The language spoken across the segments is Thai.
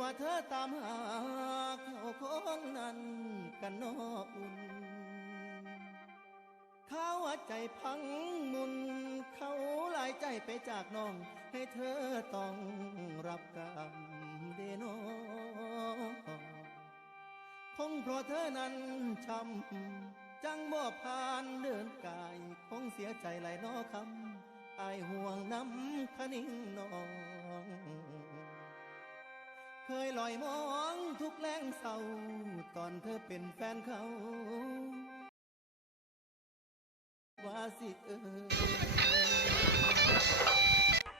ว่าเธอตามหาเขาคนนั้นกันนออุ่นเขาว่าใจพังมุนเขาหลายใจไปจากน้องให้เธอต้องรับกรรมเดโนคงเพราะเธอนั้นช้ำจังบ่ผ่านเดินกายคงเสียใจหลายนอคำอายห่วงน้ำคนิ่งน้องเคยลอยมองทุกแรงเศร้าตอนเธอเป็นแฟนเขาว่าสิ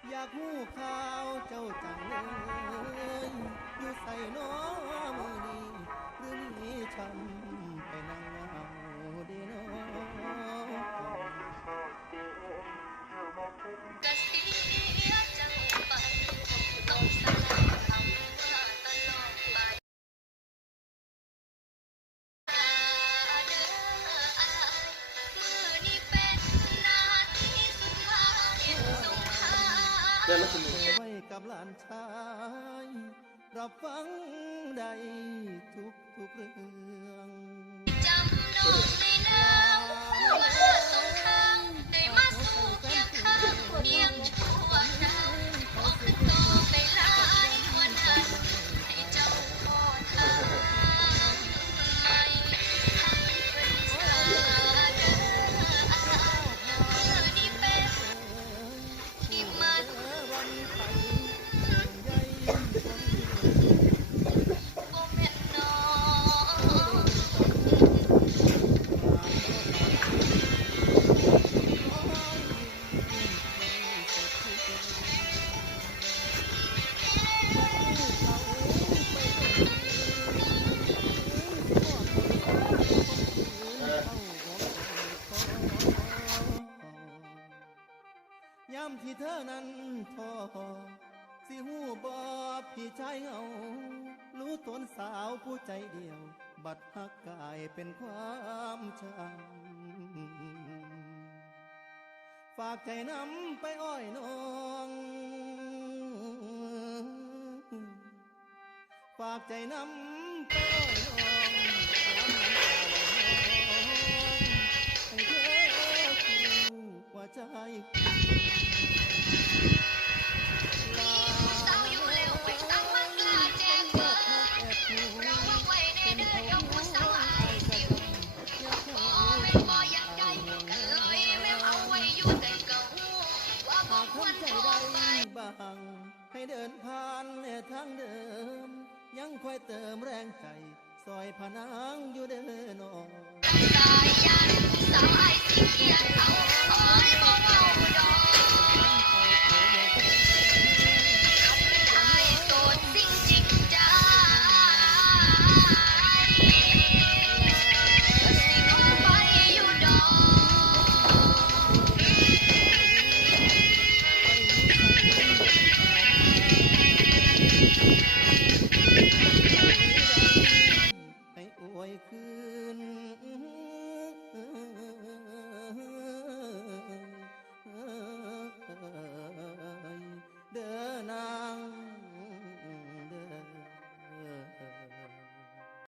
อยากหูข่าวเจ้าจังเลยอยู่ใส่น้อมือนี้หรือมีช้ำไปนั่งเหงาดีน้อกะเสียจังไปต้องสลายคำว่าตลอดไปไว้กับหลานชายรับฟังได้ทุกเรื่องจำน้องในน้ำมาส่งทางได้มาสู่เคียงข้างเพียงชั่วคราวขอขึ้นโตไปหลายวันนั้นให้เจ้าขอทางไม่ทั้งเป็นชาเด้อนี่เป็นที่มันย้ำที่เธอนั้นท้อสิหูบอพี่ชายเอารู้ตนสาวผู้ใจเดียวบัดหักกายเป็นความช้ำฝากใจนำไปอ้อยน้องฝากใจนำไปอ้อยน้องให้เธอคิดว่าใจสาวอยู่เร็วไปสาวมากลาแจกเบอร์เราว่าไว้ในเดือนยกผู้สาวไอ้สิวบ่ไม่บ่อยากได้กันเลยแม่เอาไว้อยู่แต่เก่าว่าบ่ควรโทรไปบางให้เดินผ่านและทางเดิมยังคอยเติมแรงใจซอยผนังอยู่เดินนองสายยันสาวไอ้สิเกียรเอาโอ้ยบ่